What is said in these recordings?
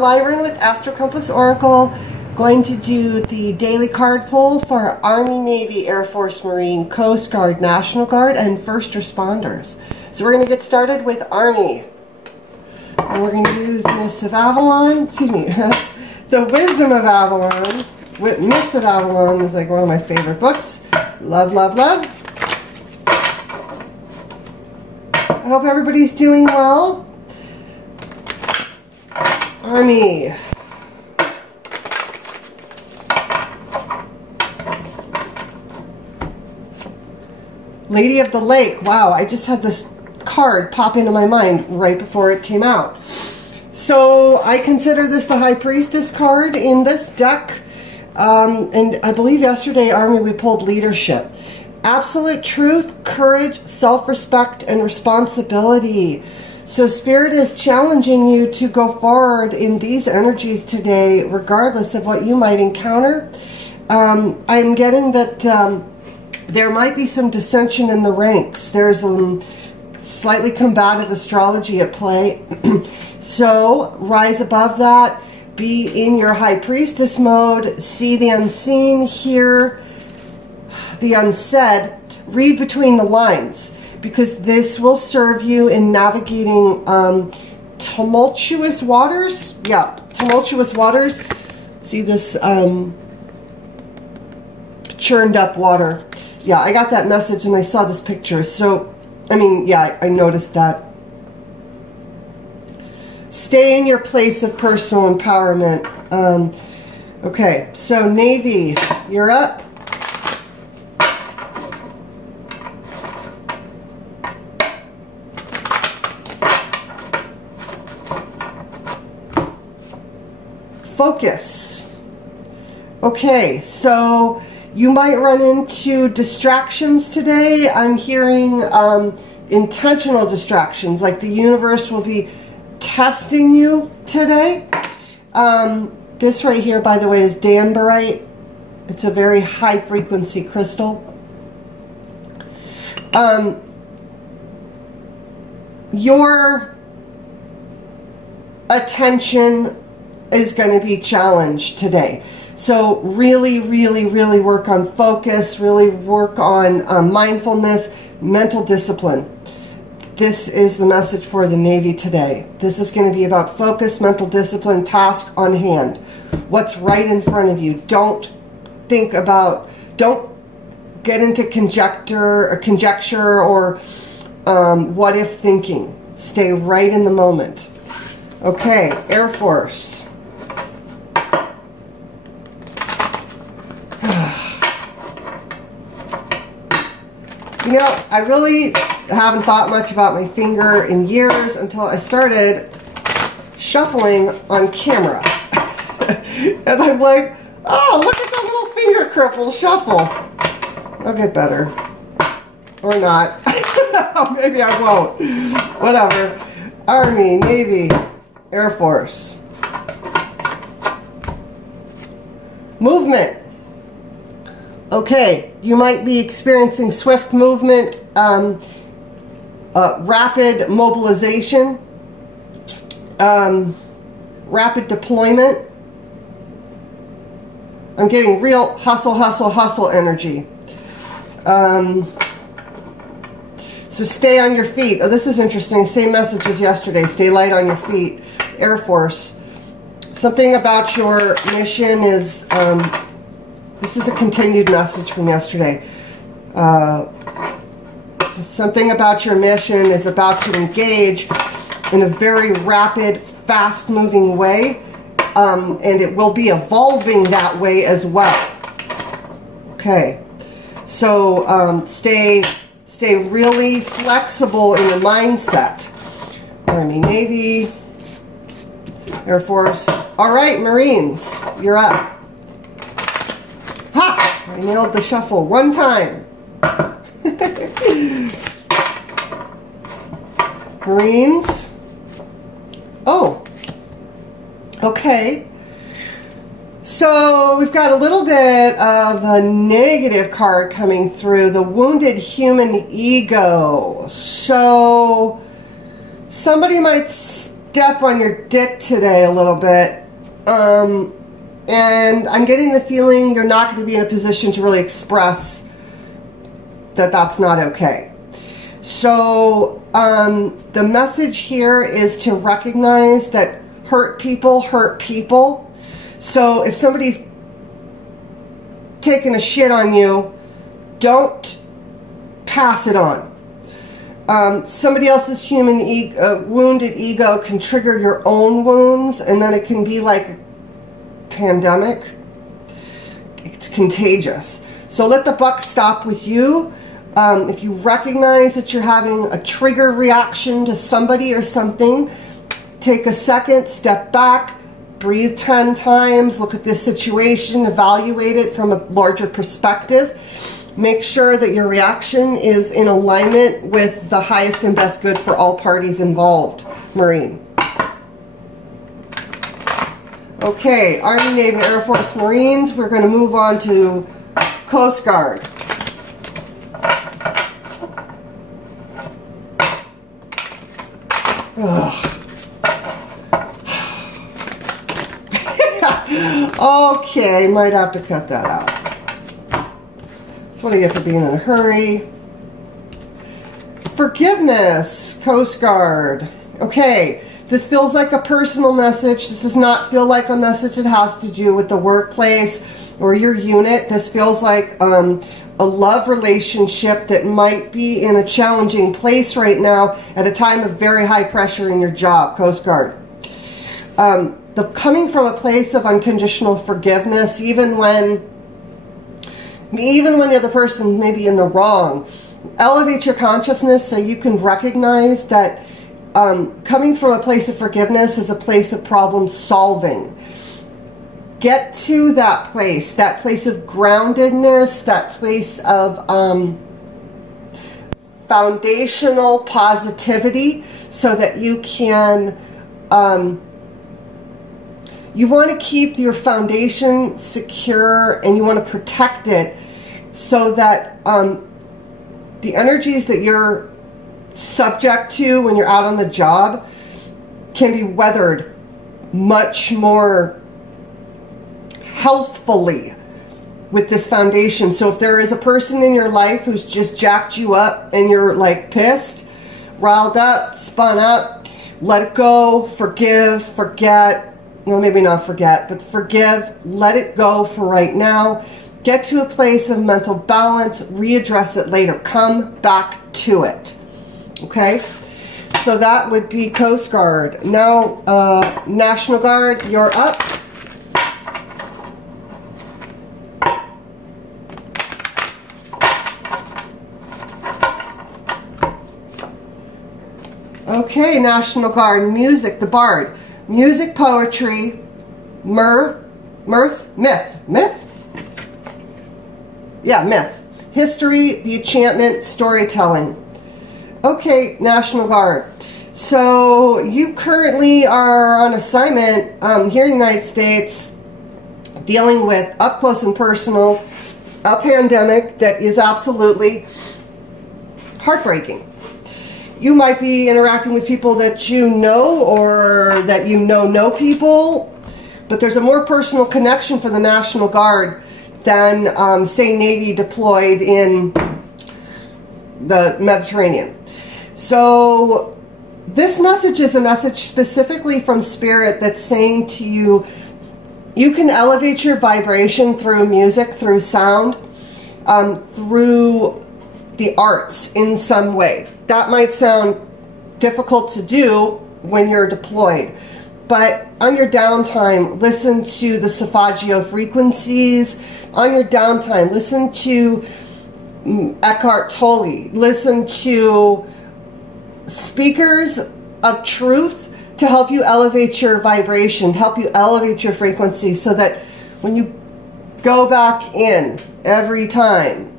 Lyran with Astro Compass Oracle. Going to do the daily card pull for Army, Navy, Air Force, Marine, Coast Guard, National Guard, and first responders. So we're going to get started with Army. And we're going to use Miss of Avalon, excuse me, The Wisdom of Avalon. With Miss of Avalon is like one of my favorite books. Love, love, love. I hope everybody's doing well. Army. Lady of the Lake. Wow, I just had this card pop into my mind right before it came out. So I consider this the High Priestess card in this deck. And I believe yesterday, Army, we pulled leadership. Absolute truth, courage, self-respect, and responsibility. So Spirit is challenging you to go forward in these energies today, regardless of what you might encounter. I'm getting that there might be some dissension in the ranks. There's slightly combative astrology at play. So rise above that. Be in your High Priestess mode. See the unseen. Hear the unsaid. Read between the lines, because this will serve you in navigating tumultuous waters. Yeah, tumultuous waters. See this churned up water. Yeah, I got that message and I saw this picture. So, I mean, yeah, I noticed that. Stay in your place of personal empowerment. Okay, so Navy, you're up. Focus. Okay, so you might run into distractions today. I'm hearing intentional distractions, like the universe will be testing you today. This right here, by the way, is danbarite. It's a very high frequency crystal. Your attention is going to be challenged today. So really, really, really work on focus, really work on mindfulness, mental discipline. This is the message for the Navy today. This is going to be about focus, mental discipline, task on hand. What's right in front of you. Don't think about, don't get into conjecture or what if thinking. Stay right in the moment. Okay, Air Force. You know, I really haven't thought much about my finger in years until I started shuffling on camera. And I'm like, oh, look at that little finger cripple shuffle. I'll get better. Or not. Maybe I won't. Whatever. Army, Navy, Air Force. Movement. Okay, you might be experiencing swift movement, rapid mobilization, rapid deployment. I'm getting real hustle, hustle, hustle energy. So stay on your feet. Oh, this is interesting. Same message as yesterday. Stay light on your feet. Air Force. Something about your mission is... this is a continued message from yesterday. Something about your mission is about to engage in a very rapid, fast-moving way, and it will be evolving that way as well. Okay, so stay really flexible in your mindset. Army, Navy, Air Force. All right, Marines, you're up. Ha! I nailed the shuffle one time. Marines. Oh. Okay. So we've got a little bit of a negative card coming through. The wounded human ego. So somebody might step on your dick today a little bit. And I'm getting the feeling you're not going to be in a position to really express that that's not okay. So the message here is to recognize that hurt people hurt people. So if somebody's taking a shit on you, don't pass it on. Somebody else's wounded ego can trigger your own wounds, and then it can be like a pandemic. It's contagious. So let the buck stop with you. If you recognize that you're having a trigger reaction to somebody or something, take a second, step back, breathe 10 times, look at this situation, evaluate it from a larger perspective. Make sure that your reaction is in alignment with the highest and best good for all parties involved, Marine. Okay, Army, Navy, Air Force, Marines. We're going to move on to Coast Guard. Okay, might have to cut that out. That's what I get for being in a hurry. Forgiveness, Coast Guard. Okay, this feels like a personal message. This does not feel like a message that has to do with the workplace or your unit. This feels like a love relationship that might be in a challenging place right now at a time of very high pressure in your job, Coast Guard. Coming from a place of unconditional forgiveness, even when the other person may be in the wrong. Elevate your consciousness so you can recognize that coming from a place of forgiveness is a place of problem solving. Get to that place of groundedness, that place of foundational positivity, so that you can, you want to keep your foundation secure and you want to protect it so that the energies that you're subject to when you're out on the job can be weathered much more healthfully with this foundation. So if there is a person in your life who's just jacked you up and you're like pissed, riled up, spun up, let it go, forgive, forget. Well, maybe not forget, but forgive, let it go for right now. Get to a place of mental balance, readdress it later. Come back to it. Okay? So that would be Coast Guard. Now, National Guard, you're up. Okay, National Guard, music, the Bard. Music, poetry, myth? Yeah, myth. History, the enchantment, storytelling. Okay, National Guard. So you currently are on assignment here in the United States dealing with up close and personal a pandemic that is absolutely heartbreaking. You might be interacting with people that you know or that you know people, but there's a more personal connection for the National Guard than, say, Navy deployed in the Mediterranean. So this message is a message specifically from Spirit that's saying to you, you can elevate your vibration through music, through sound, through the arts in some way. That might sound difficult to do when you're deployed, but on your downtime, listen to the Solfeggio frequencies. On your downtime, listen to Eckhart Tolle. Listen to speakers of truth to help you elevate your vibration, help you elevate your frequency, so that when you go back in every time,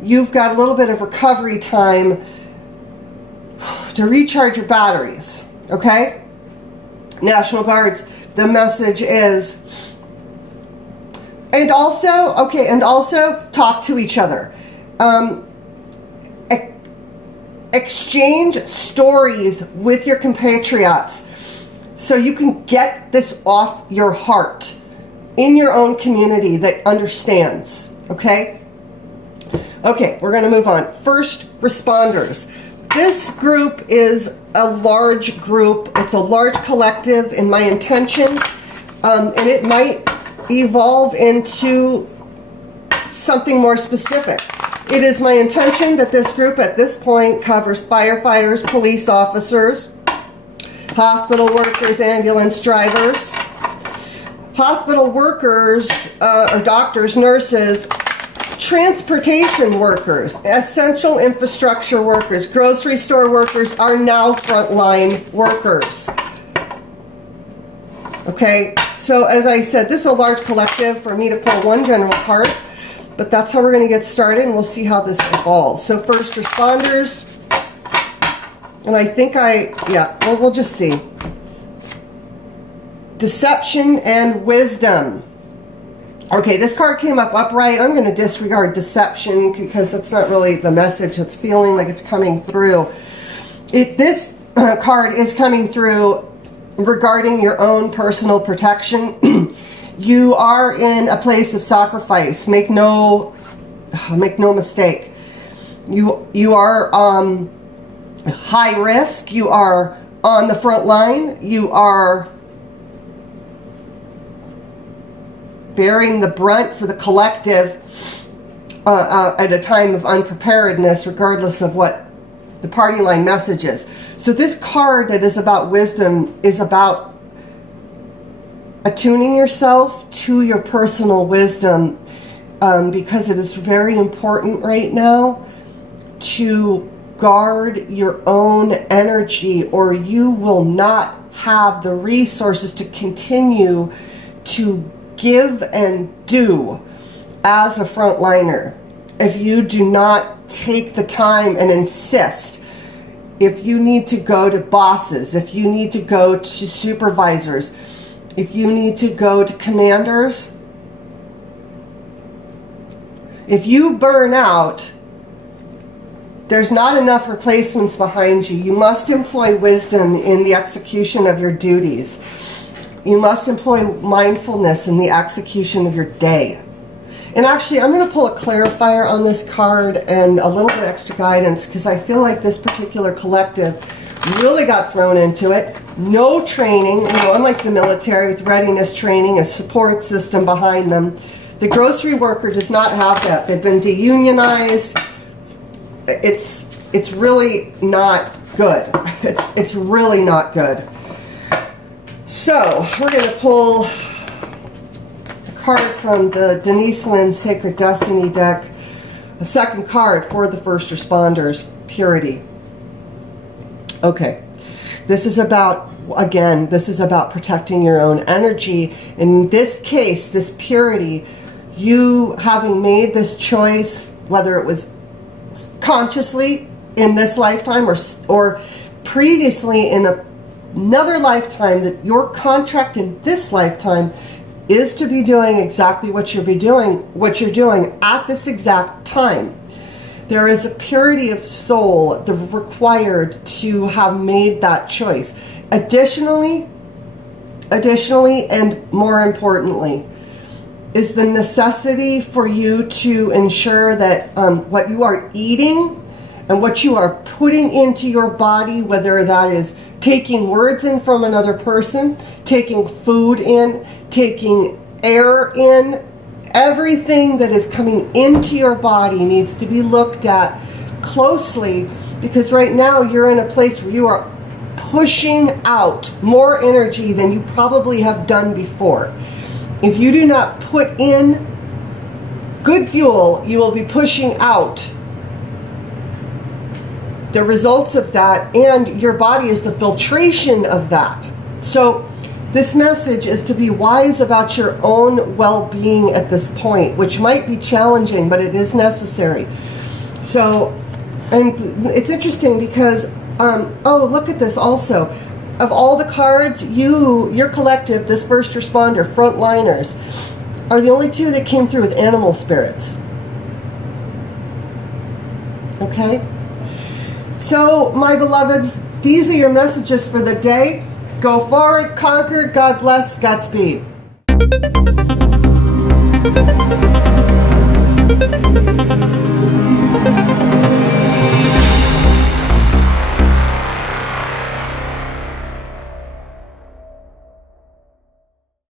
you've got a little bit of recovery time to recharge your batteries. Okay? National Guards, the message is, and also talk to each other. Exchange stories with your compatriots. so you can get this off your heart in your own community that understands, okay? Okay, we're going to move on. First responders. This group is a large group. It's a large collective in my intention, and it might evolve into something more specific. It is my intention that this group at this point covers firefighters, police officers, hospital workers, ambulance drivers, hospital workers, or doctors, nurses, transportation workers, essential infrastructure workers, grocery store workers are now frontline workers. Okay, so as I said, this is a large collective for me to pull one general card, but that's how we're going to get started, and we'll see how this evolves. So first responders, and I think well, we'll just see. Deception and wisdom. Okay, this card came up upright. I'm going to disregard deception because that's not really the message that's feeling like it's coming through. This card is coming through regarding your own personal protection. You are in a place of sacrifice. Make no mistake. You are high risk. You are on the front line. You are bearing the brunt for the collective at a time of unpreparedness, regardless of what the party line message is. So this card that is about wisdom is about attuning yourself to your personal wisdom, because it is very important right now to guard your own energy, or you will not have the resources to continue to give and do as a frontliner. If you do not take the time and insist, if you need to go to bosses, if you need to go to supervisors, if you need to go to commanders, if you burn out, there's not enough replacements behind you. You must employ wisdom in the execution of your duties. You must employ mindfulness in the execution of your day. And actually, I'm going to pull a clarifier on this card and a little bit of extra guidance, because I feel like this particular collective really got thrown into it. No training, you know, unlike the military with readiness training, a support system behind them. The grocery worker does not have that. They've been deunionized. It's really not good. It's really not good. So, we're going to pull a card from the Denise Lynn Sacred Destiny deck. A second card for the first responders, purity. Okay. This is about, again, this is about protecting your own energy. In this case, this purity, you having made this choice, whether it was consciously in this lifetime or previously in another lifetime, that your contract in this lifetime is to be doing exactly what you're doing at this exact time. There is a purity of soul required to have made that choice. Additionally, and more importantly, is the necessity for you to ensure that what you are eating and what you are putting into your body, whether that is taking words in from another person, taking food in, taking air in, everything that is coming into your body needs to be looked at closely, because right now you're in a place where you are pushing out more energy than you probably have done before. If you do not put in good fuel, you will be pushing out the results of that, and your body is the filtration of that. So this message is to be wise about your own well-being at this point, which might be challenging, but it is necessary. So, and it's interesting because, oh, look at this also. Of all the cards, your collective, this first responder, frontliners, are the only two that came through with animal spirits. Okay? So, my beloveds, these are your messages for the day. Go forward, conquer, God bless, Godspeed.